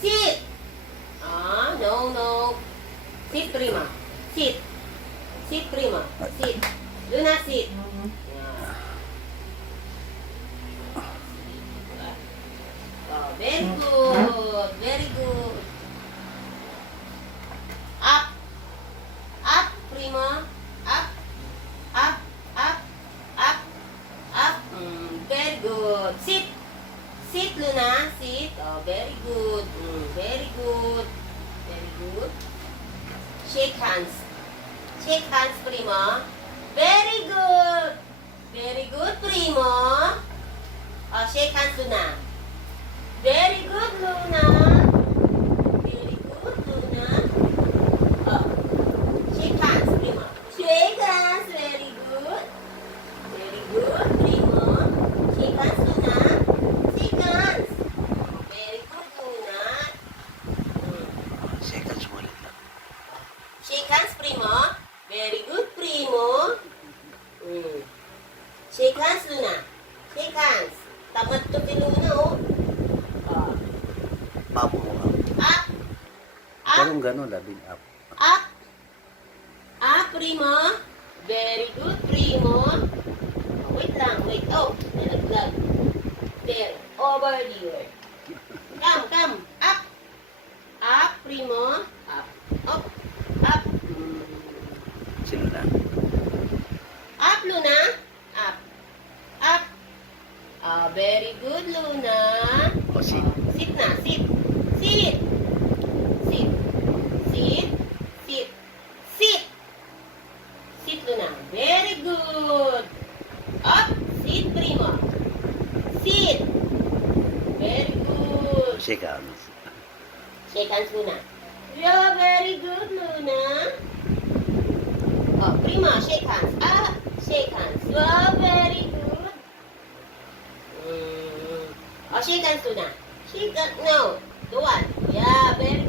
Sit. No, no. Sit prima. Sit. Sit prima. Sit. Luna, sit. Yeah. Oh, very good. Very good. Up. Up, prima. Up. Up. Up. Up. Up. Very good. Sit. Sit, Luna. Sit. Oh, very good. Very good. Very good. Shake hands. Shake hands, prima. Very good. Very good, prima. Oh, shake hands, Luna. Very good, Luna. Very good, Luna. Oh, shake hands, prima. Shake hands. Very good. Very good, prima. Shake hands, Luna. Shake hands. Very good, Luna. Seconds ulit. Shake hands, prima. Very good, primo. Shake hands, Luna. Shake hands. Tamad to kay Luna, oh. Oh. Papo mo up. Up. Up. Ganun, labing up. Up. Up, primo. Very good, primo. Oh, wait lang, wait. Oh, nalaglag. There. Over here. Come. Up. Up, primo. Up. Up. Up. Sino na? Up, Luna. Up. Up. Very good, Luna. O, sit. Sit na. Sit. Sit. Sit. Sit. Sit. Sit. Sit, Luna. Very good. Up. Sit, prima. Sit. Very good. Shake hands. Shake hands, Luna. Yeah, very good, Luna. Oh, prima, shake hands. Shake hands. Oh, very good. Oh, shake hands, Luna. Shake hands. No, the one. Yeah, very